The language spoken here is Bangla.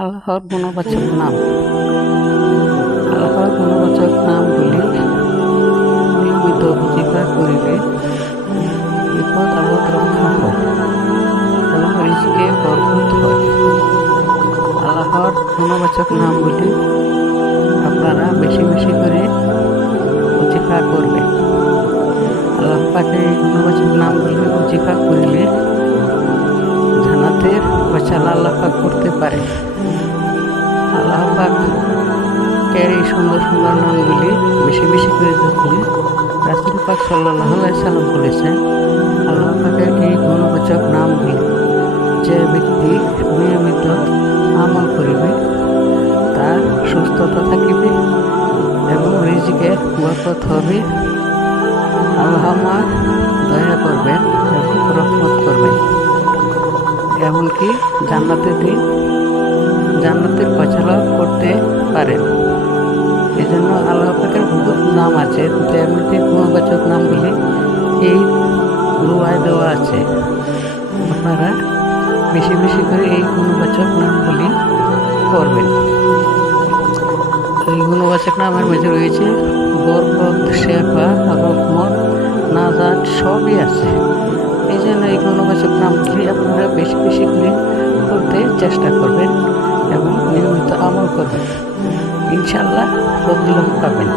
আল্লাহর গুণবাচক নাম। আল্লাহর গুণবাচক নামগুলি নিয়মিত জিকির করিলে বিপদ আপদ রক্ষা হয় এবং রিজিকে বরকত হয়। আল্লাহর গুণবাচক নামগুলি আপনারা বেশি বেশি করে জিকির করবেন। আল্লাহ পাকের গুণবাচক নামগুলি জিকির করিলে জান্নাতের ফয়সালা আল্লাহ পাক করতে পারে। আল্লাহ পাকের এই সুন্দর সুন্দর নামগুলি বেশি বেশি করে যখন রাসূল পাক সাল্লাল্লাহু আলাইহি সাল্লাম বলেছেন, আল্লাহ পাকের এই গুণবাচক নামগুলি যে ব্যক্তি নিয়মিত আমল করিবে তার সুস্থতা থাকিবে এবং রিজিকে বরকত হবে। আল্লাহ দয়া করবেন এবং রহমত করবেন, এমনকি জান্নাতের ফয়সালা করতে পারেন। এই জন্য আল্লাহ পাকের বহুত নাম আছে, এর মধ্যে গুণবাচক নামগুলি এই দোয়ায় দেওয়া আছে। আপনারা বেশি বেশি করে এই গুণবাচক নামগুলি করবেন। এই গুণবাচক নামের মধ্যে রয়েছে বরকত, শেফা, রহমত, নাজাত সবই আছে। এই জন্য এই গুণবাচক নামগুলি আপনারা বেশি বেশি করে করতে চেষ্টা করবেন এবং নিয়মিত আমল করবেন। ইনশাআল্লাহ ফজিলত পাবেন।